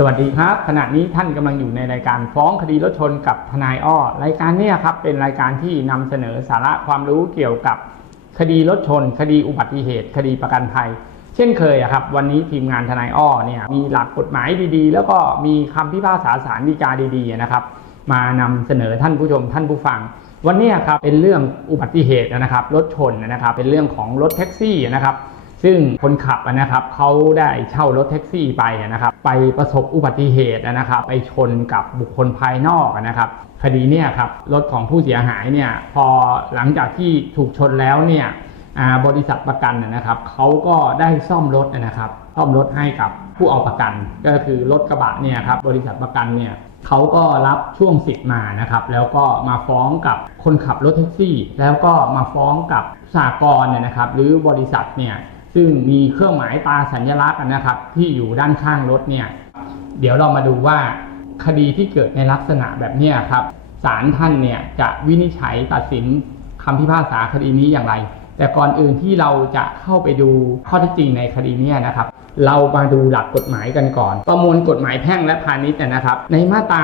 สวัสดีครับ ขณะนี้ท่านกำลังอยู่ในรายการฟ้องคดีรถชนกับทนายอ้อ รายการนี้ครับเป็นรายการที่นำเสนอสาระความรู้เกี่ยวกับ คดีรถชน คดีอุบัติเหตุ คดีประกันภัย เช่นเคยครับ วันนี้ทีมงานทนายอ้อเนี่ยมีหลักกฎหมายดีๆ แล้วก็มีคำพิพากษาศาลฎีกาดีๆนะครับ มานำเสนอท่านผู้ชมท่านผู้ฟัง วันนี้ครับเป็นเรื่องอุบัติเหตุนะครับรถชนนะครับ เป็นเรื่องของรถแท็กซี่นะครับ ซึ่งคนขับนะครับเขาได้เช่ารถแท็กซี่ไปนะครับ ไปประสบอุบัติเหตุนะครับ ไปชนกับบุคคลภายนอกนะครับคดีเนี่ยครับรถของผู้เสียหายเนี่ยพอหลังจากที่ถูกชนแล้วเนี่ยบริษัทประกันนะนะครับเขาก็ได้ซ่อมรถนะครับซ่อมรถให้กับผู้เอาประกัน ก็คือรถกระบะเนี่ยครับบริษัทประกันเนี่ยเขาก็รับช่วงสิทธิ์มานะครับ แล้วก็มาฟ้องกับคนขับรถแท็กซี่ แล้วก็มาฟ้องกับสากลเนี่ยนะครับ หรือบริษัทเนี่ย ซึ่งมีเครื่องหมายตาสัญลักษณ์นะครับ ที่อยู่ด้านข้างรถเนี่ย เดี๋ยวเรามาดูว่าคดีที่เกิดในลักษณะแบบนี้ครับศาลท่านเนี่ยจะวินิจฉัยตัดสินคำพิพากษาคดีนี้อย่างไร แต่ก่อนอื่นที่เราจะเข้าไปดูข้อเท็จจริงในคดีนี้นะครับ เรามาดูหลักกฎหมายกันก่อน ประมวลกฎหมายแพ่งและพาณิชย์นะครับ ในมาตรา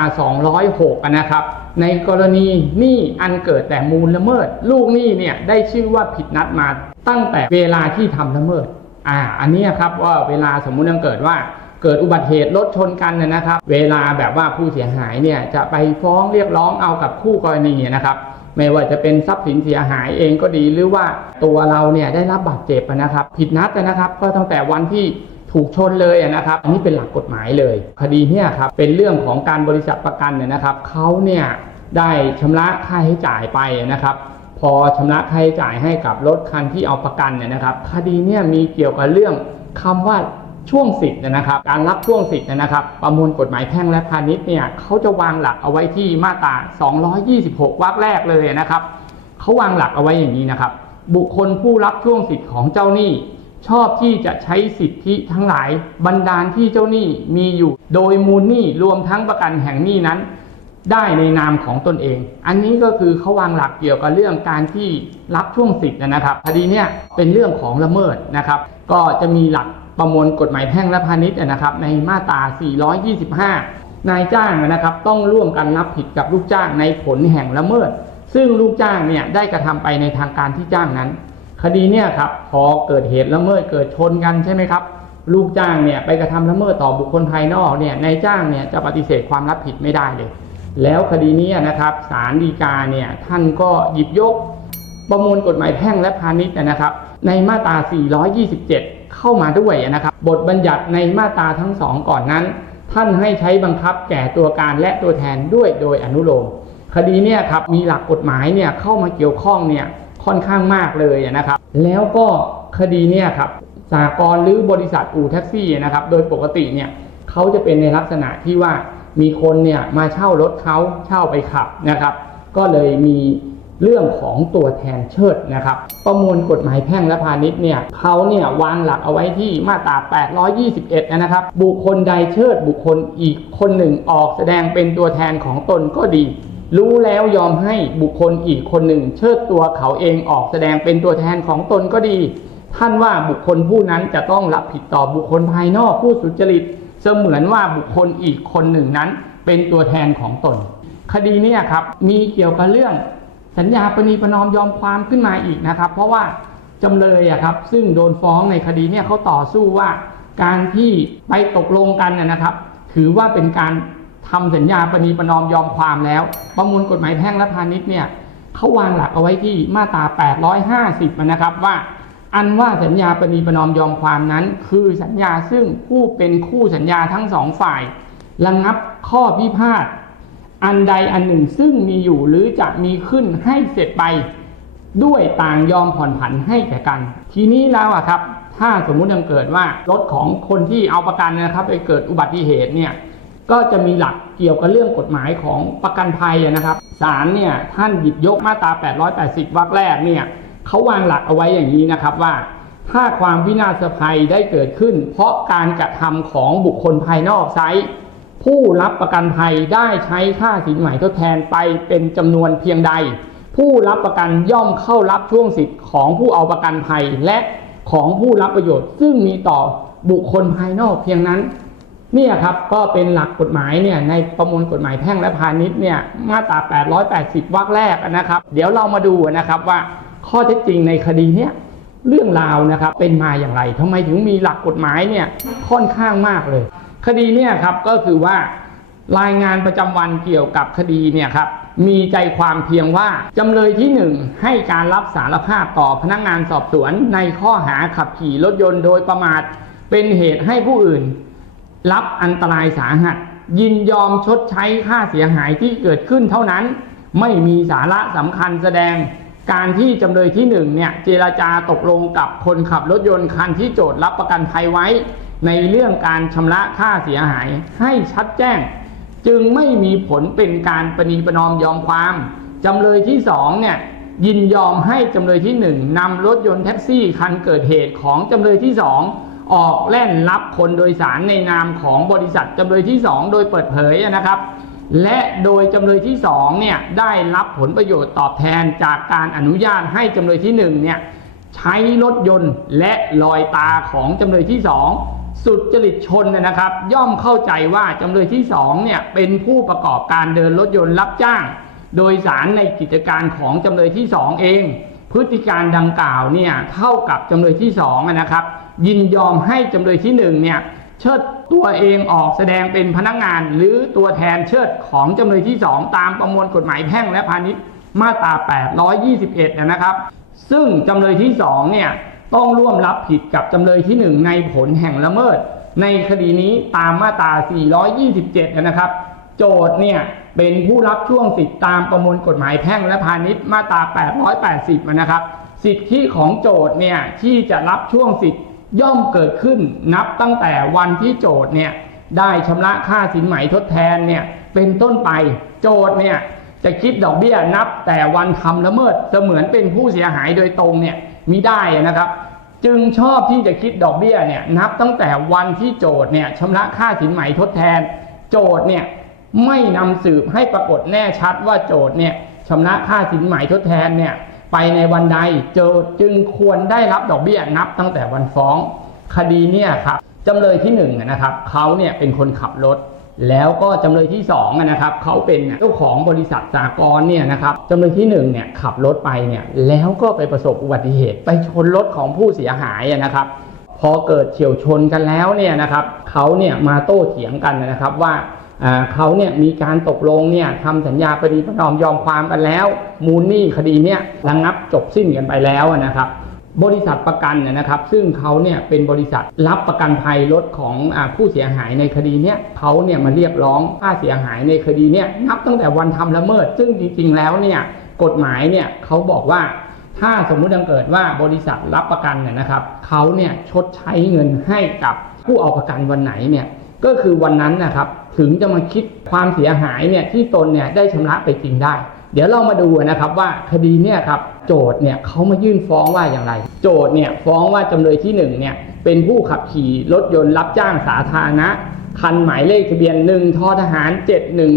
206 นะครับ ในกรณีหนี้อันเกิดแต่มูลละเมิด ลูกหนี้เนี่ยได้ชื่อว่าผิดนัดมาตั้งแต่เวลาที่ทำละเมิด อ่า อันนี้ครับว่าเวลาสมมุติยังเกิดว่าเกิดอุบัติเหตุรถชนกันนะครับ เวลาแบบว่าผู้เสียหายเนี่ยจะไปฟ้องเรียกร้องเอากับคู่กรณีนะครับ ไม่ว่าจะเป็นทรัพย์สินเสียหายเองก็ดี หรือว่าตัวเราเนี่ยได้รับบาดเจ็บนะครับ ผิดนัดนะครับ ก็ตั้งแต่วันที่ถูกชนเลยนะครับ อันนี้เป็นหลักกฎหมายเลย คดีเนี่ยครับเป็นเรื่องของการบริษัทประกันเนี่ยนะครับเขาเนี่ยได้ชำระค่าใช้จ่ายไปนะครับพอชำระค่าใช้จ่ายให้กับรถคันที่เอาประกันเนี่ยนะครับ คดีเนี่ยมีเกี่ยวกับเรื่องคำว่า ช่วงสิทธิ์นะครับ การรับช่วงสิทธิ์นะครับ ประมวลกฎหมายแพ่งและพาณิชย์เนี่ยเขาจะวางหลักเอาไว้ที่มาตรา 226 วรรคแรกเลยนะครับเขาวางหลักเอาไว้อย่างนี้นะครับ บุคคลผู้รับช่วงสิทธิ์ของเจ้าหนี้ ชอบที่จะใช้สิทธิทั้งหลายบรรดาลที่เจ้าหนี้มีอยู่ โดยมูลหนี้รวมทั้งประกันแห่งหนี้นั้น ได้ในนามของตนเอง อันนี้ก็คือเขาวางหลักเกี่ยวกับเรื่องการที่รับช่วงสิทธิ์นะครับคดีเนี้ยเป็นเรื่องของละเมิดนะครับ ก็จะมีหลัก ประมวลกฎหมายแพ่งและพาณิชย์นะครับในมาตรา 425 นายจ้างนะครับต้องร่วมกันรับผิดกับลูกจ้างในผลแห่งละเมิด ซึ่งลูกจ้างเนี่ยได้กระทำไปในทางการที่จ้างนั้น คดีเนี่ยครับพอเกิดเหตุละเมิดเกิดชนกันใช่ไหมครับ ลูกจ้างเนี่ยไปกระทำละเมิดต่อบุคคลภายนอกเนี่ยนายจ้างเนี่ยจะปฏิเสธความรับผิดไม่ได้เลย แล้วคดีนี้นะครับศาลฎีกาเนี่ยท่านก็หยิบยกประมวลกฎหมายแพ่งและพาณิชย์นะครับ ในมาตรา 427 เข้ามาด้วยนะครับ บทบัญญัติในมาตราทั้งสองก่อนนั้น ท่านให้ใช้บังคับแก่ตัวการและตัวแทนด้วยโดยอนุโลมคดีเนี่ยครับมีหลักกฎหมายเนี่ยเข้ามาเกี่ยวข้องเนี่ยค่อนข้างมากเลยนะครับ แล้วก็คดีเนี่ยครับสากลหรือบริษัทอู่แท็กซี่นะครับ โดยปกติเนี่ยเขาจะเป็นในลักษณะที่ว่ามีคนเนี่ยมาเช่ารถเขาเช่าไปขับนะครับ ก็เลยมี เรื่องของตัวแทนเชิดนะครับ ประมวลกฎหมายแพ่งและพาณิชย์เนี่ยเขาเนี่ยวางหลักเอาไว้ที่มาตรา 821 นะครับ บุคคลใดเชิดบุคคลอีกคนหนึ่งออกแสดงเป็นตัวแทนของตนก็ดี รู้แล้วยอมให้บุคคลอีกคนหนึ่ง เชิดตัวเขาเองออกแสดงเป็นตัวแทนของตนก็ดี ท่านว่าบุคคลผู้นั้นจะต้องรับผิดต่อบุคคลภายนอกผู้สุจริต เสมือนว่าบุคคลอีกคนหนึ่งนั้น เป็นตัวแทนของตน คดีนี้ครับมีเกี่ยวกับเรื่อง สัญญาปณีประนอมยอมความขึ้นมาอีกนะครับ เพราะว่าจำเลยอะครับซึ่งโดนฟ้องในคดีเนี่ยเขาต่อสู้ว่า การที่ไปตกลงกันนะนะครับ ถือว่าเป็นการทำสัญญาปณีประนอมยอมความแล้ว ประมวลกฎหมายแพ่งและพาณิชย์เนี่ยเขาวางหลักเอาไว้ที่มาตรา 850 นะครับว่า อันว่าสัญญาปณีประนอมยอมความนั้น คือสัญญาซึ่งผู้เป็นคู่สัญญาทั้งสองฝ่ายระงับข้อพิพาท อันใดอันหนึ่งซึ่งมีอยู่หรือจะมีขึ้นให้เสร็จไปด้วยต่างยอมผ่อนผันให้แก่กัน ทีนี้แล้วอะครับ ถ้าสมมุติยังเกิดว่ารถของคนที่เอาประกันนะครับไปเกิดอุบัติเหตุเนี่ยก็จะมีหลักเกี่ยวกับเรื่องกฎหมายของประกันภัยนะครับศาลเนี่ยท่านหยิบยกมาตรา 880 วรรคแรกเนี่ยเขาวางหลักเอาไว้อย่างนี้นะครับว่า ถ้าความวินาศภัยได้เกิดขึ้น เพราะการกระทำของบุคคลภายนอกไซต์ ผู้รับประกันภัยได้ใช้ค่าสินไหม่ทดแทนไปเป็นจำนวนเพียงใด ผู้รับประกันย่อมเข้ารับช่วงสิทธิ์ของผู้เอาประกันภัยและของผู้รับประโยชน์ ซึ่งมีต่อบุคคลภายนอกเพียงนั้นเนี่ยครับก็เป็นหลักกฎหมายเนี่ยในประมวลกฎหมายแพ่งและพาณิชย์เนี่ยมาตรา 880 วรรคแรกนะครับ เดี๋ยวเรามาดูนะครับว่าข้อเท็จจริงในคดีเนี้ยเรื่องราวนะครับเป็นมาอย่างไรทำไมถึงมีหลักกฎหมายเนี่ยค่อนข้างมากเลย คดีเนี่ยครับก็คือว่ารายงานประจำวันเกี่ยวกับคดีเนี่ยครับมีใจความเพียงว่าจำเลยที่หนึ่งให้การรับสารภาพต่อพนักงานสอบสวนในข้อหาขับขี่รถยนต์โดยประมาท เป็นเหตุให้ผู้อื่น รับอันตรายสาหัส ยินยอมชดใช้ค่าเสียหายที่เกิดขึ้นเท่านั้น ไม่มีสาระสำคัญแสดง การที่จำเลยที่หนึ่งเนี่ยเจราจาตกลงกับคนขับรถยนต์คันที่โจทย์รับประกันภัยไว้ ในเรื่องการชำระค่าเสียหายให้ชัดแจ้ง จึงไม่มีผลเป็นการประนีประนอมยอมความจำเลยที่สองเนี่ยยินยอมให้จำเลยที่หนึ่งนำรถยนต์แท็กซี่คันเกิดเหตุของจำเลยที่สองออกแล่นรับคนโดยสารในนามของบริษัทจำเลยที่สองโดยเปิดเผยนะครับ และโดยจำเลยที่สองเนี่ยได้รับผลประโยชน์ตอบแทนจากการอนุญาตให้จำเลยที่หนึ่งเนี่ยใช้รถยนต์และรอยตาของจำเลยที่สอง สุดจริตชนนะครับ ย่อมเข้าใจว่าจำเลยที่สองเนี่ยเป็นผู้ประกอบการเดินรถยนต์รับจ้าง โดยสารในกิจการของจำเลยที่สองเอง พฤติการดังกล่าวเนี่ยเท่ากับจำเลยที่สองนะครับ ยินยอมให้จำเลยที่หนึ่งเนี่ยเชิดตัวเองออกแสดงเป็นพนักงาน หรือตัวแทนเชิดของจำเลยที่สองตามประมวลกฎหมายแพ่งและพาณิชย์มาตรา 821 นะครับ ซึ่งจำเลยที่สองเนี่ย ต้องร่วมรับผิดกับจำเลยที่หนึ่งในผลแห่งละเมิด ในคดีนี้ตามมาตรา 427 นะครับ โจทเนี่ยเป็นผู้รับช่วงสิทธิตามประมวลกฎหมายแพ่งและพาณิชย์มาตรา 880 นะครับ สิทธิของโจทเนี่ยที่จะรับช่วงสิทธิย่อมเกิดขึ้นนับตั้งแต่วันที่โจทเนี่ยได้ชำระค่าสินไหมทดแทนเนี่ยเป็นต้นไปโจทเนี่ยจะคิดดอกเบี้ยนับแต่วันทำละเมิดเสมือนเป็นผู้เสียหายโดยตรงเนี่ย มิได้นะครับ จึงชอบที่จะคิดดอกเบี้ยเนี่ยนับตั้งแต่วันที่โจทย์เนี่ยชำระค่าสินไหมทดแทน โจทย์เนี่ยไม่นำสืบให้ปรากฏแน่ชัดว่าโจทย์เนี่ยชำระค่าสินไหมทดแทนเนี่ยไปในวันใดโจทย์จึงควรได้รับดอกเบี้ยนับตั้งแต่วันฟ้อง คดีเนี่ยครับจำเลยที่หนึ่งนะครับเขาเนี่ยเป็นคนขับรถ แล้วก็จำเลยที่สองนะครับเขาเป็นเจ้าของบริษัทสากลเนี่ยนะครับจำเลยที่หนึ่งเนี่ยขับรถไปเนี่ยแล้วก็ไปประสบอุบัติเหตุ ไปชนรถของผู้เสียหายนะครับ พอเกิดเฉียวชนกันแล้วเนี่ยนะครับเขาเนี่ยมาโต้เถียงกันนะครับว่าเขาเนี่ยมีการตกลงเนี่ยทำสัญญาปฏิประนอมยอมความกันแล้ว มูลหนี้คดีเนี่ยระงับจบสิ้นกันไปแล้วนะครับ บริษัทประกันเนี่ยนะครับ ซึ่งเขาเนี่ยเป็นบริษัทรับประกันภัยรถของอผู้เสียหายในคดีเนี้ยเขาเนี่ยมาเรียกร้องค่าเสียหายในคดีเนี้ยนับตั้งแต่วันทำละเมิด ซึ่งจริงๆแล้วเนี่ยกฎหมายเนี่ยเขาบอกว่าถ้าสมมุติดังเกิดว่าบริษัทรับประกันเนี่ยนะครับเขาเนี่ยชดใช้เงินให้กับผู้เอาประกันวันไหนเนี่ยก็คือวันนั้นนะครับถึงจะมาคิดความเสียหายเนี่ยที่ตนเนี่ยได้ชำระไปจริงได้ เดี๋ยวเรามาดูนะครับว่าคดีเนี่ยครับโจทย์เนี่ยเขามายื่นฟ้องว่าอย่างไร โจทย์เนี่ยฟ้องว่าจำเลยที่หนึ่งเนี่ยเป็นผู้ขับขี่รถยนต์รับจ้างสาธารณะคันหมายเลขทะเบียน1ททหาร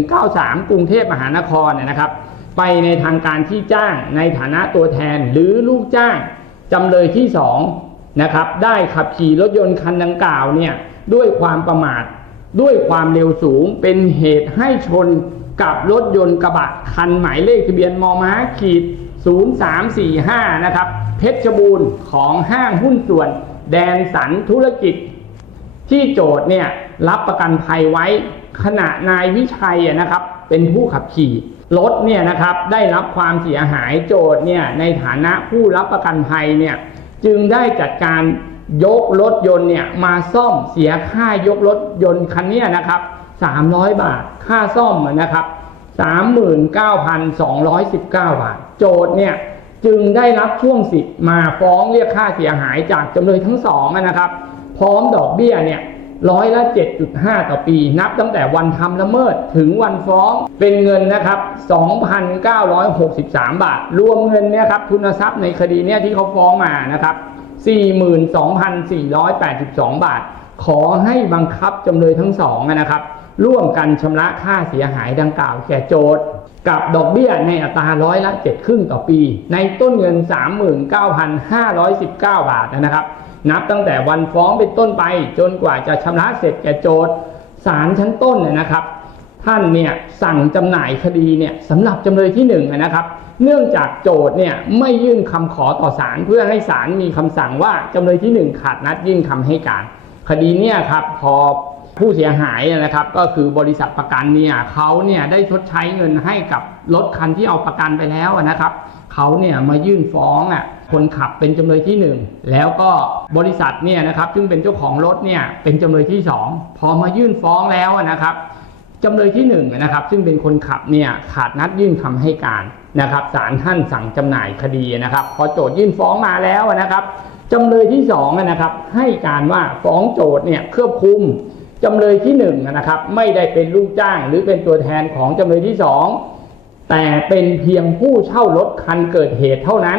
7193 กรุงเทพมหานครเนี่ยนะครับ ไปในทางการที่จ้างในฐานะตัวแทนหรือลูกจ้างจำเลยที่2นะครับได้ขับขี่รถยนต์คันดังกล่าวเนี่ยด้วยความประมาทด้วยความเร็วสูงเป็นเหตุให้ชน กับรถยนต์กระบะคันหมายเลขทะเบียนมอม้าขีด 0345 นะครับ เพชรบูรณ์ของห้างหุ้นส่วน แดนสันธุรกิจ ที่โจทย์เนี่ยรับประกันภัยไว้ขณะนายวิชัยอะนะครับ เป็นผู้ขับขี่รถเนี่ยนะครับได้รับความเสียหายโจทย์เนี่ยในฐานะผู้รับประกันภัยเนี่ยจึงได้จัดการยกรถยนต์เนี่ยมาซ่อมเสียค่ายกรถยนต์คันนี้นะครับ 300 บาท ค่าซ่อมนะครับ 39,219 บาท โจทย์เนี่ยจึงได้รับช่วงสิทธิ์มาฟ้องเรียกค่าเสียหายจากจำเลยทั้งสองนะครับ พร้อมดอกเบี้ยเนี่ยร้อยละ 7.5 ต่อปี นับตั้งแต่วันทำละเมิดถึงวันฟ้องเป็นเงินนะครับ 2,963 บาท รวมเงินเนี่ยครับทุนทรัพย์ในคดีเนี่ยที่เขาฟ้องมานะครับ 42,482 บาท ขอให้บังคับจำเลยทั้งสองนะครับ ร่วมกันชำระค่าเสียหายดังกล่าวแก่โจทย์ กับดอกเบี้ยในอัตราร้อยละ7ครึ่งต่อปี ในต้นเงิน 39,519 บาทนะครับ นับตั้งแต่วันฟ้องเป็นต้นไปจนกว่าจะชำระเสร็จแก่โจทย์ศาลชั้นต้นเนี่ยนะครับ ท่านเนี่ยสั่งจำหน่ายคดีเนี่ยสำหรับจำเลยที่หนึ่งนะครับ เนื่องจากโจทย์เนี่ยไม่ยื่นคำขอต่อศาลเพื่อให้ศาลมีคำสั่งว่าจำเลยที่หนึ่งขาดนัดยื่นคำให้การ คดีเนี่ยครับพอ ผู้เสียหายนะครับ ก็คือบริษัทประกันเนี่ยเขาเนี่ยได้ชดใช้เงินให้กับรถคันที่เอาประกันไปแล้วนะครับเขาเนี่ยมายื่นฟ้องอะคนขับเป็นจำเลยที่หนึ่งแล้วก็บริษัทเนี่ยนะครับซึ่งเป็นเจ้าของรถเนี่ยเป็นจำเลยที่สองพอมายื่นฟ้องแล้วนะครับจำเลยที่1นงนะครับซึ่งเป็นคนขับเนี่ยขาดนัดยื่นคำให้การนะครับศาลท่านสั่งจำหน่ายคดีนะครับ พอโจทยื่นฟ้องมาแล้วนะครับจำเลยที่2นะครับให้การว่าฟ้องโจทเนี่ยควบคุม จำเลยที่1นะครับ ไม่ได้เป็นลูกจ้างหรือเป็นตัวแทนของจำเลยที่ 2 แต่เป็นเพียงผู้เช่ารถคันเกิดเหตุเท่านั้น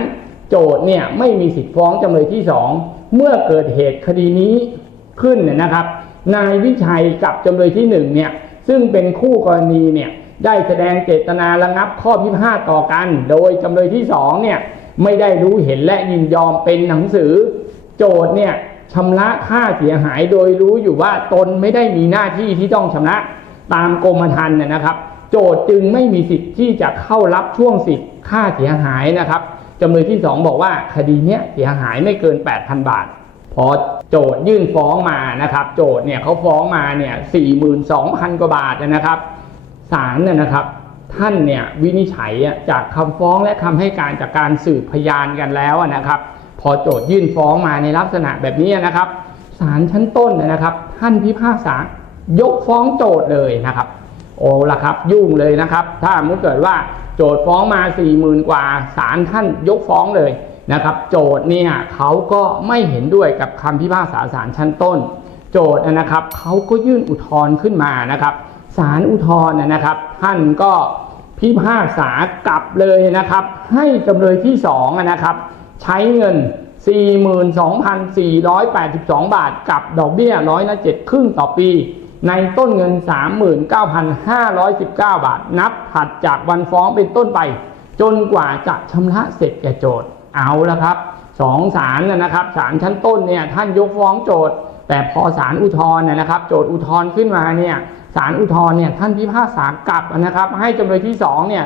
โจทเนี่ยไม่มีสิทธิ์ฟ้องจำเลยที่ 2 เมื่อเกิดเหตุคดีนี้ขึ้นเนี่ยนะครับ นายวิชัยกับจำเลยที่1เนี่ยซึ่งเป็นคู่กรณีเนี่ยได้แสดงเจตนาระงับข้อพิพาทต่อกัน โดยจำเลยที่สองเนี่ยไม่ได้รู้เห็นและยินยอมเป็นหนังสือ โจทย์เนี่ย ชำระค่าเสียหายโดยรู้อยู่ว่าตนไม่ได้มีหน้าที่ที่ต้องชำระตามกรมธรรม์เนยนะครับ โจทย์จึงไม่มีสิทธิ์ที่จะเข้ารับช่วงสิทธิ์ค่าเสียหายนะครับจำเลยที่สองบอกว่าคดีเนี้ยเสียหายไม่เกิน 8,000 บาท พอโจทยื่นฟ้องมานะครับ โจทเนี่ยเขาฟ้องมาเนี่ยสี่หมื่นสองพันกว่าบาทนะครับศาลเนี่ยนะครับ ท่านเนี่ยวินิจฉัยจากคำฟ้องและคำให้การจากการสืบพยานกันแล้วนะครับ พอโจทยื่นฟ้องมาในลักษณะแบบนี้นะครับศาลชั้นต้นนะครับ ท่านพิพากษายกฟ้องโจทเลยนะครับ โอ้ละครับ ยุ่งเลยนะครับ ถ้ามุติเกิดว่าโจทฟ้องมา4ี่หมื่นกว่าศาลท่านยกฟ้องเลยนะครับ โจทเนี่ยเขาก็ไม่เห็นด้วยกับคำพิพากษาศาลชั้นต้น โจทนะครับเขาก็ยื่นอุทธรณ์ขึ้นมานะครับศาลอุทธรณ์นะครับ ท่านก็พิพากษากลับเลยนะครับ ให้จำเลยที่2นะครับ ใช้เงิน 42,482 บาท กับดอกเบี้ยร้อยละ7ครึ่งต่อปี ในต้นเงิน 39,519 บาท นับถัดจากวันฟ้องเป็นต้นไป จนกว่าจะชำระเสร็จแก่โจทย์เอาละครับสองศาลนะครับศาลชั้นต้นเนี่ยท่านยกฟ้องโจทย์ แต่พอศาลอุทธรณ์เนยนะครับ โจทย์อุทธรณ์ขึ้นมาเนี่ยศาลอุทธรณ์เนี่ยท่านพิพากษากลับนะครับ ให้จำเลยที่สองเนี่ย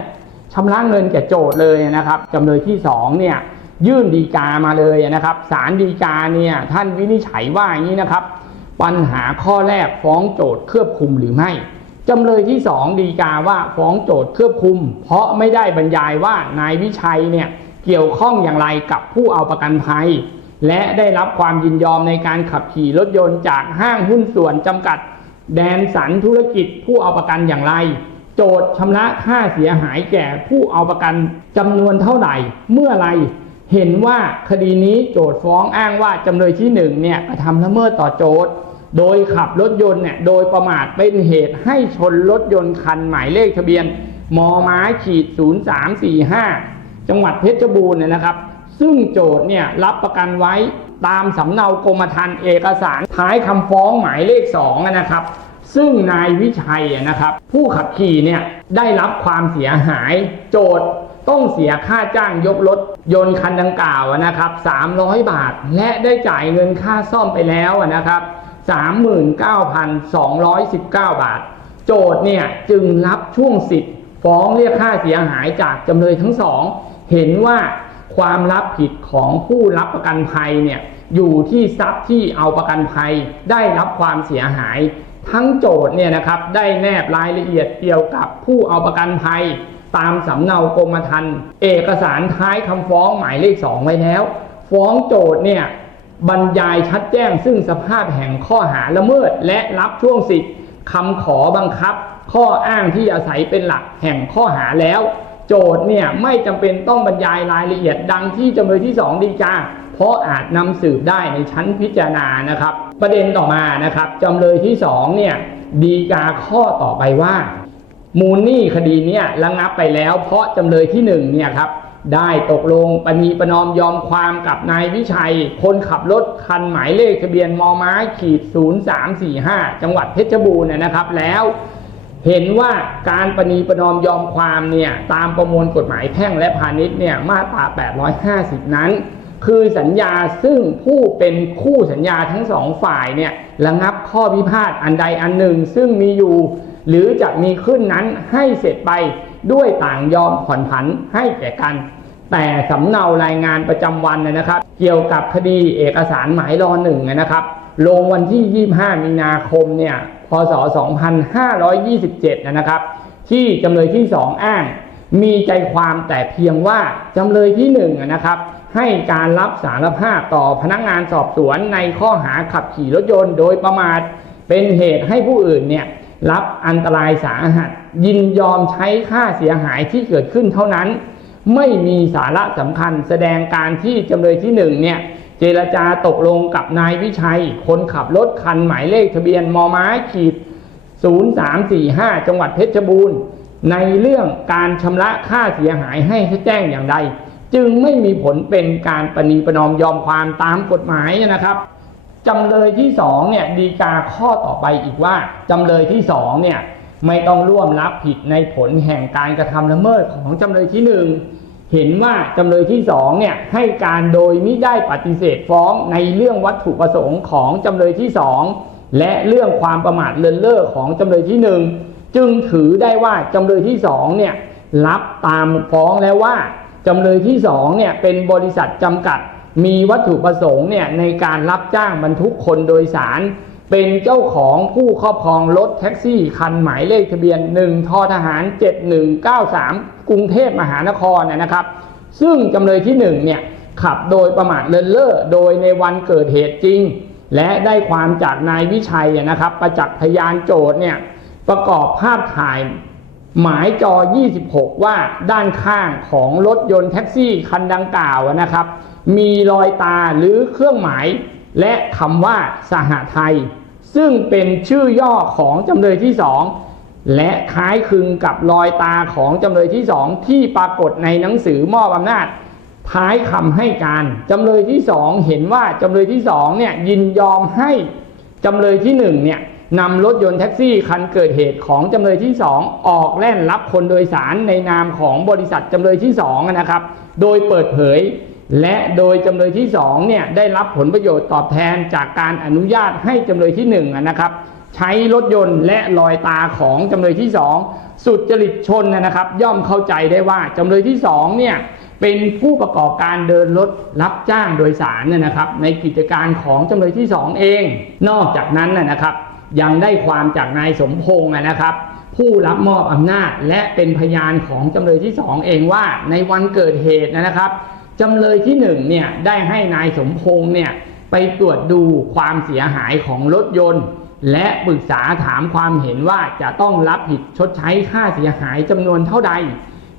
ชำระเงินแก่โจทย์เลยนะครับจำเลยที่สองเนี่ย ยื่นดีกามาเลยนะครับศาลดีกาเนี่ยท่านวินิจฉัยว่าอย่างนี้นะครับ ปัญหาข้อแรกฟ้องโจทย์เครือบคุมหรือไม่จำเลยที่2ดีกาว่าฟ้องโจทย์เครือบคุม เพราะไม่ได้บรรยายว่านายวิชัยเนี่ยเกี่ยวข้องอย่างไรกับผู้เอาประกันภัย และได้รับความยินยอมในการขับขี่รถยนต์จากห้างหุ้นส่วนจำกัด แดนสันธุรกิจผู้เอาประกันอย่างไร โจทย์ชำระค่าเสียหายแก่ผู้เอาประกันจำนวนเท่าไหร่เมื่อไร เห็นว่าคดีนี้โจทฟ้องอ้างว่าจำเลยที่หนึ่งเนี่ยกระทำละเมิดต่อโจทโดยขับรถยนต์เนี่ยโดยประมาทเป็นเหตุให้ชนรถยนต์คันหมายเลขทะเบียนมอม้าขีด 0345 จังหวัดเพชรบูรณ์เนี่ยนะครับ ซึ่งโจทเนี่ยรับประกันไว้ตามสำเนากรมธรรม์เอกสารท้ายคำฟ้องหมายเลข2นะครับ ซึ่งนายวิชัยนะครับ ผู้ขับขี่เนี่ยได้รับความเสียหายโจท ต้องเสียค่าจ้างยกรถยนต์คันดังกล่าวนะครับ 300 บาท และได้จ่ายเงินค่าซ่อมไปแล้วนะครับ 39,219 บาท โจทย์เนี่ยจึงรับช่วงสิทธิ์ฟ้องเรียกค่าเสียหายจากจำเลยทั้งสอง เห็นว่าความรับผิดของผู้รับประกันภัยเนี่ยอยู่ที่ทรัพย์ที่เอาประกันภัยได้รับความเสียหาย ทั้งโจทย์เนี่ยนะครับได้แนบรายละเอียดเกี่ยวกับผู้เอาประกันภัย ตามสำเนากรมธรรม์เอกสารท้ายคำฟ้องหมายเลข2ไว้แล้ว ฟ้องโจทย์เนี่ยบรรยายชัดแจ้งซึ่งสภาพแห่งข้อหาละเมิด และรับช่วงสิทธิ์คำขอบังคับ ข้ออ้างที่อาศัยเป็นหลักแห่งข้อหาแล้ว โจทย์เนี่ยไม่จำเป็นต้องบรรยายรายละเอียดดังที่จำเลยที่ 2 ดีกาเพราะอาจนำสืบได้ในชั้นพิจารณานะครับ ประเด็นต่อมานะครับจำเลยที่2เนี่ยดีกาข้อต่อไปว่า มูลหนี้คดีเนี่ยระงับไปแล้ว เพราะจำเลยที่1เนี่ยครับได้ตกลงปณีประนอมยอมความกับนายวิชัย คนขับรถคันหมายเลขทะเบียนมอม้าขีด 0345 จังหวัดเพชรบูรณ์เนยนะครับแล้วเห็นว่าการประนีประนอมยอมความเนี่ยตามประมวลกฎหมายแพ่งและพาณิชย์เนี่ยมาตรา 850 นั้น คือสัญญาซึ่งผู้เป็นคู่สัญญาทั้งสองฝ่ายเนี่ยระงับข้อพิพาทอันใดอันหนึ่ง ซึ่งมีอยู่ หรือจะมีขึ้นนั้นให้เสร็จไปด้วยต่างยอมผ่อนผันให้แก่กัน แต่สำเนารายงานประจำวันนะครับ เกี่ยวกับคดีเอกสารหมายรอหนึ่งนะครับลงวันที่ 25 มีนาคมเนี่ยพศ 2527 นะครับ ที่จำเลยที่ 2 อ้าง มีใจความแต่เพียงว่าจำเลยที่1นะครับ ให้การรับสารภาพต่อพนักงานสอบสวนในข้อหาขับขี่รถยนต์โดยประมาทเป็นเหตุให้ผู้อื่นเนี่ย รับอันตรายสาหัส ยินยอมใช้ค่าเสียหายที่เกิดขึ้นเท่านั้น ไม่มีสาระสำคัญแสดงการที่จำเลยที่หนึ่งเนี่ยเจรจาตกลงกับนายวิชัย คนขับรถคันหมายเลขทะเบียนมอม้าขีด 0345 จังหวัดเพชรบูรณ์ ในเรื่องการชำระค่าเสียหายให้แจ้งอย่างใด จึงไม่มีผลเป็นการประนีประนอมยอมความตามกฎหมายนะครับ จำเลยที่สองเนี่ยดีกาข้อต่อไปอีกว่าจำเลยที่สองเนี่ยไม่ต้องร่วมรับผิดในผลแห่งการกระทำละเมิดของจำเลยที่หนึ่งเห็นว่าจำเลยที่สองเนี่ยให้การโดยมิได้ปฏิเสธฟ้องในเรื่องวัตถุประสงค์ของจำเลยที่สองและเรื่องความประมาทเลินเล่อของจำเลยที่หนึ่งจึงถือได้ว่าจำเลยที่สองเนี่ยรับตามฟ้องแล้วว่าจำเลยที่สองเนี่ยเป็นบริษัทจำกัด มีวัตถุประสงค์เนี่ยในการรับจ้างบรรทุกคนโดยสาร เป็นเจ้าของผู้ครอบครองรถแท็กซี่คันหมายเลขทะเบียน1ทอทหาร 7193 กรุงเทพมหานครเนยนะครับ ซึ่งจำเลยที่1เนี่ยขับโดยประมาทเลินเล่อโดยในวันเกิดเหตุจริง และได้ความจากนายวิชัยนะครับ ประจักษ์พยานโจทย์เนี่ยประกอบภาพถ่าย หมายจอ 26 ว่าด้านข้างของรถยนต์แท็กซี่คันดังกล่าวนะครับ มีรอยตาหรือเครื่องหมาย และคำว่าสหไทย ซึ่งเป็นชื่อย่อของจำเลยที่ 2 และคล้ายคลึงกับรอยตาของจำเลยที่ 2 ที่ปรากฏในหนังสือมอบอำนาจ ท้ายคำให้การจำเลยที่ 2 เห็นว่าจำเลยที่2เนี่ยยินยอมให้จำเลยที่1เนี่ย นำรถยนต์แท็กซี่คันเกิดเหตุของจำเลยที่ 2 ออกแล่นรับคนโดยสารในนามของบริษัทจำเลยที่2นะครับ โดยเปิดเผย และโดยจำเลยที่2เนี่ยได้รับผลประโยชน์ตอบแทนจากการอนุญาตให้จำเลยที่1นะครับ ใช้รถยนต์และรอยตาของจำเลยที่ 2 สุดจริตชนนะครับ ย่อมเข้าใจได้ว่าจำเลยที่2เนี่ยเป็นผู้ประกอบการเดินรถรับจ้างโดยสารเนยนะครับ ในกิจการของจำเลยที่ 2 เอง นอกจากนั้นนะนะครับ ยังได้ความจากนายสมพงษ์นะครับ ผู้รับมอบอำนาจและเป็นพยานของจำเลยที่ 2 เองว่าในวันเกิดเหตุนะครับจำเลยที่1เนี่ยได้ให้นายสมพงษ์เนี่ยไปตรวจดูความเสียหายของรถยนต์ และปรึกษาถามความเห็นว่าจะต้องรับผิดชดใช้ค่าเสียหายจำนวนเท่าใด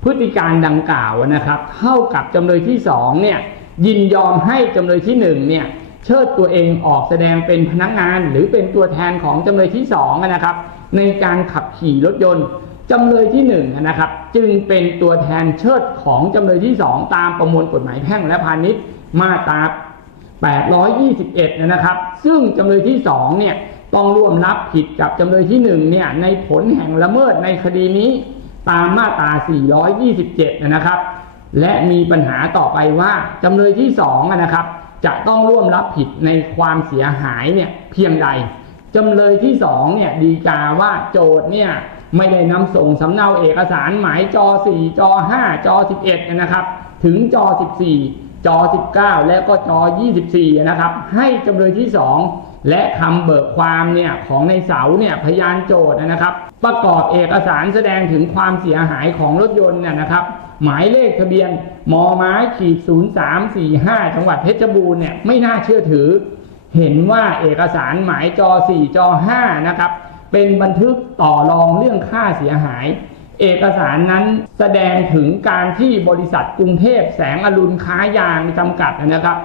พฤติการดังกล่าวนะครับ เท่ากับจำเลยที่2เนี่ยยินยอมให้จำเลยที่1เนี่ย เชิดตัวเองออกแสดงเป็นพนักงานหรือเป็นตัวแทนของจำเลยที่2นะครับ ในการขับขี่รถยนต์จำเลยที่1นะครับ จึงเป็นตัวแทนเชิดของจำเลยที่ 2 ตามประมวลกฎหมายแพ่งและพาณิชย์มาตรา821นะครับ ซึ่งจำเลยที่2เนี่ยต้องร่วมรับผิดกับจำเลยที่1เนี่ยในผลแห่งละเมิดในคดีนี้ตามมาตรา 427 นะครับ และมีปัญหาต่อไปว่าจำเลยที่2นะครับ จะต้องร่วมรับผิดในความเสียหายเนี่ยเพียงใดจำเลยที่2เนี่ยดีกาว่าโจทย์เนี่ยไม่ได้นำส่งสำเนาเอกสารหมายจอ4จอ5จอ11นะครับถึงจอ14จอ19 และก็จอ24นะครับให้จำเลยที่2และคำเบิกความเนี่ยของในเสาเนี่ยพยานโจทย์นะครับ ประกอบเอกสารแสดงถึงความเสียหายของรถยนต์เนี่ยนะครับ หมายเลขทะเบียนมอม้ขีด0345จังหวัดเพชรบูรณ์เนี่ยไม่น่าเชื่อถือ เห็นว่าเอกสารหมายจอ4จอ5นะครับ เป็นบันทึกต่อรองเรื่องค่าเสียหาย เอกสารนั้นแสดงถึงการที่บริษัทกรุงเทพแสงอรุณค้ายางจำกัดนะครับ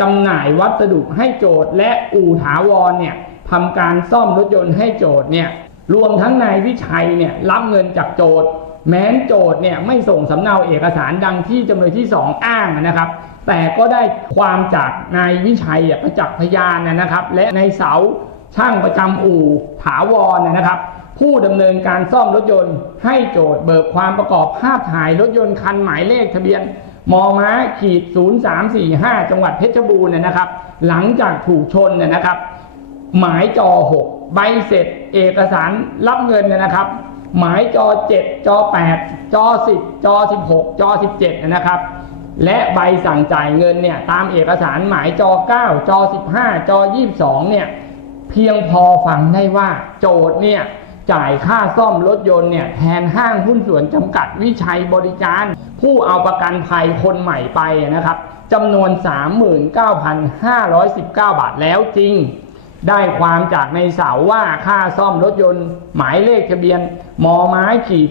จำหน่ายวัสดุให้โจทย์และอู่ถาวรเนี่ยทำการซ่อมรถยนต์ให้โจทย์เนี่ยรวมทั้งนายวิชัยเนี่ยรับเงินจากโจทย์ แม้นโจทย์เนี่ยไม่ส่งสำเนาเอกสารดังที่จำเลยที่สองอ้างนะครับ แต่ก็ได้ความจากนายวิชัยประจักษ์พยานนะครับ และในเสาช่างประจำอู่ถาวรนะครับ ผู้ดำเนินการซ่อมรถยนต์ ให้โจทย์เบิกความประกอบภาพถ่ายรถยนต์คันหมายเลขทะเบียนมอม้าขีด 0345 จังหวัดเพชรบูรณ์นะครับ หลังจากถูกชนนะครับ หมายจอ 6 ใบเสร็จเอกสารรับเงินนะครับ หมายจอ 7 จอ 8 จอ 10 จอ 16 จอ 17 นะครับ และใบสั่งจ่ายเงินเนี่ยตามเอกสารหมายจอ 9 จอ 15 จอ 22 เนี่ยเพียงพอฟังได้ว่าโจทย์เนี่ยจ่ายค่าซ่อมรถยนต์เนี่ยแทนห้างหุ้นส่วนจำกัดวิชัยบริการ ผู้เอาประกันภัยคนใหม่ไปนะครับจำนวน 39,519 บาทแล้วจริง ได้ความจากในเสาว่าค่าซ่อมรถยนต์ หมายเลขทะเบียน มอไม้ขีด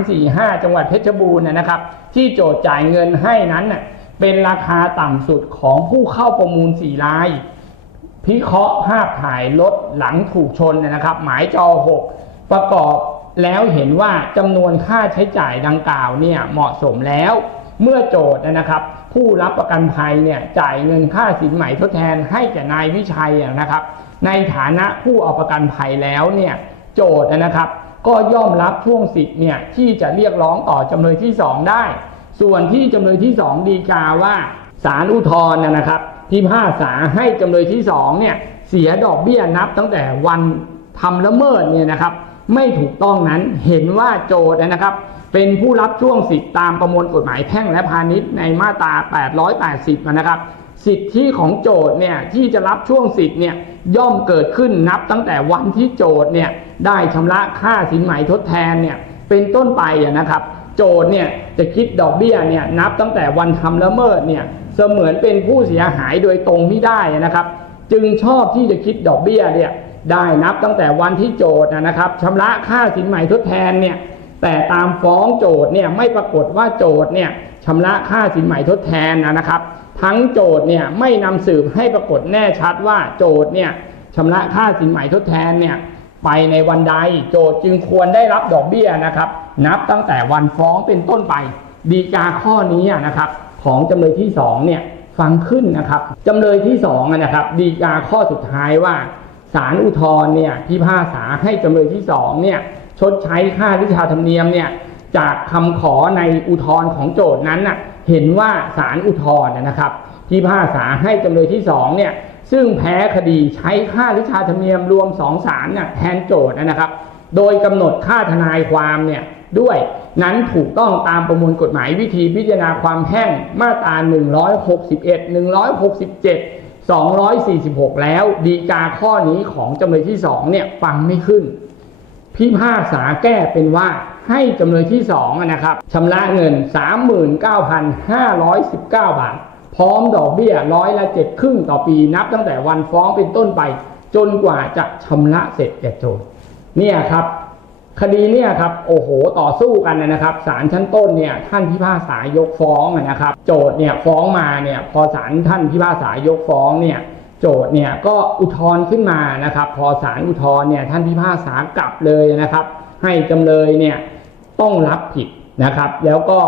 0345จังหวัดเพชรบูรณ์นะครับ ที่โจทย์จ่ายเงินให้นั้นเป็นราคาต่ำสุดของผู้เข้าประมูล4ราย พิเคราะห์ภาพถ่ายรถหลังถูกชนนะครับ หมายจอ6ประกอบแล้วเห็นว่าจำนวนค่าใช้จ่ายดังกล่าวเนี่ยเหมาะสมแล้ว เมื่อโจทย์นะครับ ผู้รับประกันภัยเนี่ยจ่ายเงินค่าสินไหม่ทดแทนให้แก่นายวิชัยนะครับ ในฐานะผู้เอาประกันภัยแล้วเนี่ยโจทย์นะครับ ก็ย่อมรับช่วงสิทธิ์เนี่ยที่จะเรียกร้องต่อจำเลยที่ 2 ได้ ส่วนที่จำเลยที่ 2 ดีกาว่าศาลอุทธรณ์นะครับพิพากษาให้จำเลยที่2เนี่ยเสียดอกเบี้ยนับตั้งแต่วันทำละเมิดเนี่ยนะครับไม่ถูกต้องนั้นเห็นว่าโจทย์นะครับ เป็นผู้รับช่วงสิทธิ์ตามประมวลกฎหมายแพ่งและพาณิชย์ในมาตรา 880 นะครับ สิทธิของโจทย์เนี่ยที่จะรับช่วงสิทธิ์เนี่ยย่อมเกิดขึ้นนับตั้งแต่วันที่โจทย์เนี่ยได้ชำระค่าสินไหมทดแทนเนี่ยเป็นต้นไปอะนะครับ โจทย์เนี่ยจะคิดดอกเบี้ยเนี่ยนับตั้งแต่วันทำละเมิดเนี่ยเสมือนเป็นผู้เสียหายโดยตรงไม่ได้นะครับ จึงชอบที่จะคิดดอกเบี้ยเนี่ยได้นับตั้งแต่วันที่โจทย์นะครับชำระค่าสินไหมทดแทนเนี่ยแต่ตามฟ้องโจทย์เนี่ยไม่ปรากฏว่าโจทย์เนี่ยชำระค่าสินไหมทดแทนนะครับ ทั้งโจทย์เนี่ยไม่นำสืบให้ปรากฏแน่ชัดว่าโจทย์เนี่ยชำระค่าสินไหม่ทดแทนเนี่ยไปในวันใดโจทย์จึงควรได้รับดอกเบี้ยนะครับ นับตั้งแต่วันฟ้องเป็นต้นไป ดีกาข้อนี้นะครับ ของจำเลยที่2เนี่ยฟังขึ้นนะครับจำเลยที่2อะนะครับ ดีกาข้อสุดท้ายว่าศาลอุทธรณ์เนี่ยพิพากษาให้จำเลยที่2เนี่ยชดใช้ค่าวิชาธรรมเนียมเนี่ย จากคำขอในอุทธรณ์ของโจทย์นั้นน่ะเห็นว่าศาลอุทธรณ์นะครับพิพากษาให้จำเลยที่2เนี่ยซึ่งแพ้คดีใช้ค่าวิชาธรรมเนียมรวม2ศาลน่ะแทนโจทย์นะครับ โดยกำหนดค่าทนายความเนี่ยด้วยนั้นถูกต้องตามประมวลกฎหมายวิธีพิจารณาความแพ่งมาตรา161 167 246 แล้วดีกาข้อนี้ของจำเลยที่2เนี่ยฟังไม่ขึ้น พิพากษาแก้เป็นว่า ให้จำเลยที่2อะนะครับชำระเงิน 39,519 บาท พร้อมดอกเบี้ยร้อยละเจ็ดครึ่งต่อปีนับตั้งแต่วันฟ้องเป็นต้นไป จนกว่าจะชำระเสร็จแก่โจทย์เนี่ยครับ คดีเนี่ยครับโอ้โหต่อสู้กันนะครับศาลชั้นต้นเนี่ยท่านพิพากษายกฟ้องนะครับ โจทย์เนี่ยฟ้องมาเนี่ยพอศาลท่านพิพากษายกฟ้องเนี่ยโจทย์เนี่ยก็อุทธรณ์ขึ้นมานะครับ พอศาลอุทธรณ์เนี่ยท่านพิพากษากลับเลยนะครับ ให้จำเลยเนี่ยต้องรับผิดนะครับ แล้วก็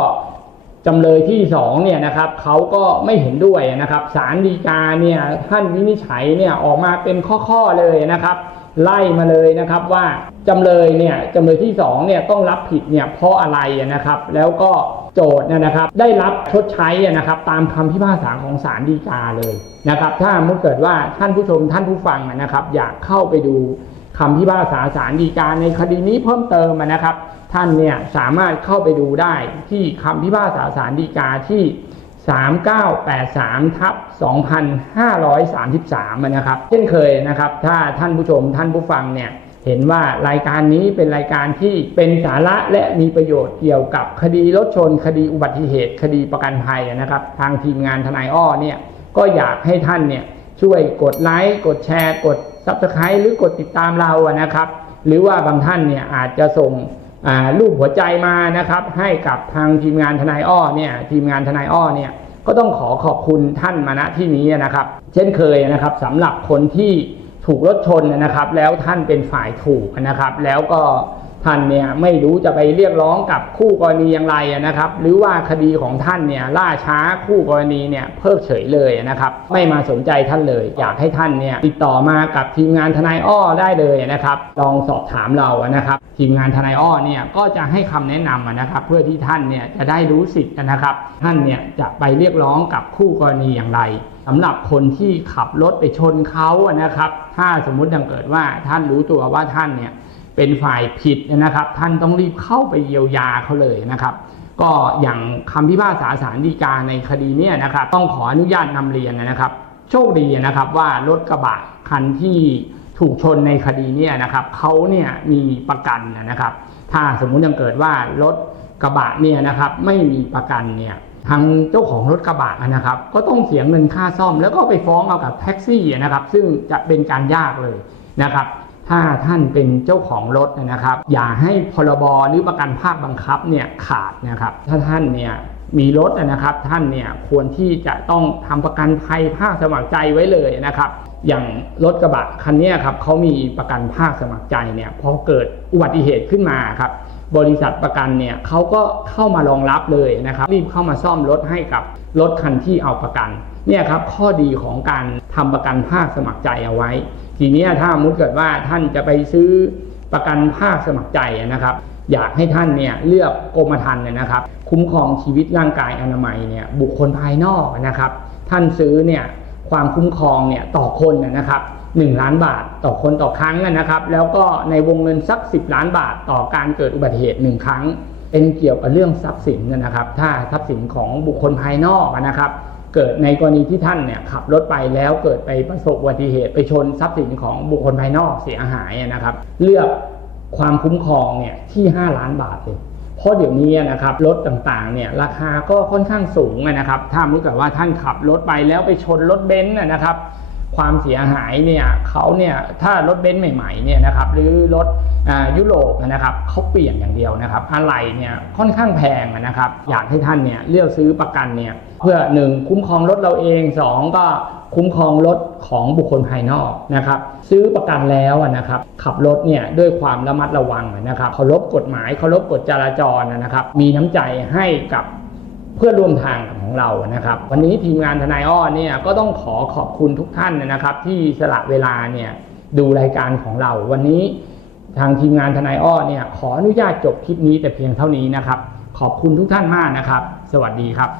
จำเลยที่สองเนี่ยนะครับเขาก็ไม่เห็นด้วยนะครับศาลฎีกาเนี่ยท่านวินิจฉัยเนี่ยออกมาเป็นข้อๆเลยนะครับ ไล่มาเลยนะครับว่าจำเลยเนี่ยจำเลยที่2เนี่ยต้องรับผิดเนี่ยเพราะอะไรนะครับ แล้วก็โจทย์เนยนะครับ ได้รับชดใช้นะครับ ตามคำพิพากษาของศาลฎีกาเลยนะครับ ถ้าเมื่อเกิดว่าท่านผู้ชมท่านผู้ฟังนะครับ อยากเข้าไปดู คำพิพากษาศาลฎีกาในคดีนี้เพิ่มเติมนะครับ ท่านเนี่ยสามารถเข้าไปดูได้ที่คำพิพากษาศาลฎีกาที่ 3983ทับ2533นะครับ เช่นเคยนะครับ ถ้าท่านผู้ชมท่านผู้ฟังเนี่ยเห็นว่ารายการนี้เป็นรายการที่เป็นสาระและมีประโยชน์เกี่ยวกับคดีรถชน คดีอุบัติเหตุ คดีประกันภัยนะครับ ทางทีมงานทนายอ้อเนี่ยก็อยากให้ท่านเนี่ยช่วยกดไลค์กดแชร์กด ซับสไครต์หรือกดติดตามเราอะนะครับ หรือว่าบางท่านเนี่ยอาจจะส่งรูปหัวใจมานะครับ ให้กับทางทีมงานทนายอ้อเนี่ยทีมงานทนายอ้อเนี่ยก็ต้องขอขอบคุณท่านมาณที่นี้นะครับ เช่นเคยนะครับสำหรับคนที่ถูกรถชนนะครับ แล้วท่านเป็นฝ่ายถูกนะครับ แล้วก็ ท่านเนี่ยไม่รู้จะไปเรียกร้องกับคู่กรณีอย่างไรนะครับ หรือว่าคดีของท่านเนี่ยล่าช้าคู่กรณีเนี่ยเพิกเฉยเลยนะครับ ไม่มาสนใจท่านเลย อยากให้ท่านเนี่ยติดต่อมากับทีมงานทนายอ้อได้เลยนะครับ ลองสอบถามเรานะครับ ทีมงานทนายอ้อเนี่ยก็จะให้คำแนะนำนะครับ เพื่อที่ท่านเนี่ยจะได้รู้สิทธิ์นะครับ ท่านเนี่ยจะไปเรียกร้องกับคู่กรณีอย่างไรสำหรับคนที่ขับรถไปชนเขานะครับ ถ้าสมมุติดังเกิดว่าท่านรู้ตัวว่าท่านเนี่ย เป็นฝ่ายผิดนะครับ ท่านต้องรีบเข้าไปเยียวยาเขาเลยนะครับ ก็อย่างคำพิพากษาศาลฎีกาในคดีเนี้นะครับต้องขออนุญาตนำเรียนนะครับ โชคดีนะครับว่ารถกระบะคันที่ถูกชนในคดีเนี้นะครับเขาเนี่ยมีประกันนะครับ ถ้าสมมุติยังเกิดว่ารถกระบะเนี่ยนะครับไม่มีประกันเนี่ยทางเจ้าของรถกระบะนะครับ ก็ต้องเสียเงินค่าซ่อม แล้วก็ไปฟ้องเอากับแท็กซี่นะครับ ซึ่งจะเป็นการยากเลยนะครับ ถ้าท่านเป็นเจ้าของรถนะครับ อย่าให้พรบหรือประกันภาคบังคับเนี่ยขาดนะครับ ถ้าท่านเนี่ยมีรถนะครับท่านเนี่ยควรที่จะต้องทำประกันภัยภาคสมัครใจไว้เลยนะครับ อย่างรถกระบะคันนี้ครับเขามีประกันภาคสมัครใจเนี่ยพอเกิดอุบัติเหตุขึ้นมาครับบริษัทประกันเนี่ยเขาก็เข้ามารองรับเลยนะครับ รีบเข้ามาซ่อมรถให้กับรถคันที่เอาประกัน เนี่ยครับข้อดีของการทำประกันภาคสมัครใจเอาไว้ ทีนี้ถ้ามมุติเกิดว่าท่านจะไปซื้อประกันภาคสมัครใจนะครับ อยากให้ท่านเนี่ยเลือกกรมธรรม์เนี่ยนะครับ คุ้มครองชีวิตร่างกายอนามัยเนี่ยบุคคลภายนอกนะครับ ท่านซื้อเนี่ยความคุ้มครองเนี่ยต่อคนนะครับ1ล้านบาทต่อคนต่อครั้งนะครับ แล้วก็ในวงเงินสัก 10 ล้านบาทต่อการเกิดอุบัติเหตุ 1 ครั้ง เป็นเกี่ยวกับเรื่องทรัพย์สินนะครับ ถ้าทรัพย์สินของบุคคลภายนอกนะครับ เกิดในกรณีที่ท่านเนี่ยขับรถไปแล้วเกิดไปประสบอุบัติเหตุไปชนทรัพย์สินของบุคคลภายนอกเสียหายนะครับ เลือกความคุ้มครองเนี่ยที่ 5 ล้านบาทเลยเพราะเดี๋ยวนี้นะครับรถต่างๆเนี่ยราคาก็ค่อนข้างสูงนะครับถ้ารู้กับว่าท่านขับรถไปแล้วไปชนรถเบนซ์นะครับ ความเสียหายเนี่ยเขาเนี่ยถ้ารถเบนซ์ใหม่ๆเนี่ยนะครับหรือรถอยุโรปนะครับเขาเปลี่ยนอย่างเดียวนะครับอะไรเนี่ยค่อนข้างแพงนะครับอยากให้ท่านเนี่ยเลือกซื้อประกันเนี่ยเพื่อหนึ่งคุ้มครองรถเราเองสองก็คุ้มครองรถของบุคคลภายนอกนะครับซื้อประกันแล้วนะครับขับรถเนี่ยด้วยความระมัดระวังนะครับเคารพกฎหมายเคารพกฎจราจรนะครับมีน้ำใจให้กับ เพื่อร่วมทางของเรานะครับ วันนี้ทีมงานทนายอ้อเนี่ยก็ต้องขอขอบคุณทุกท่านนะครับ ที่สละเวลาเนี่ยดูรายการของเรา วันนี้ทางทีมงานทนายอ้อเนี่ยขออนุญาตจบคลิปนี้แต่เพียงเท่านี้นะครับ ขอบคุณทุกท่านมากนะครับ สวัสดีครับ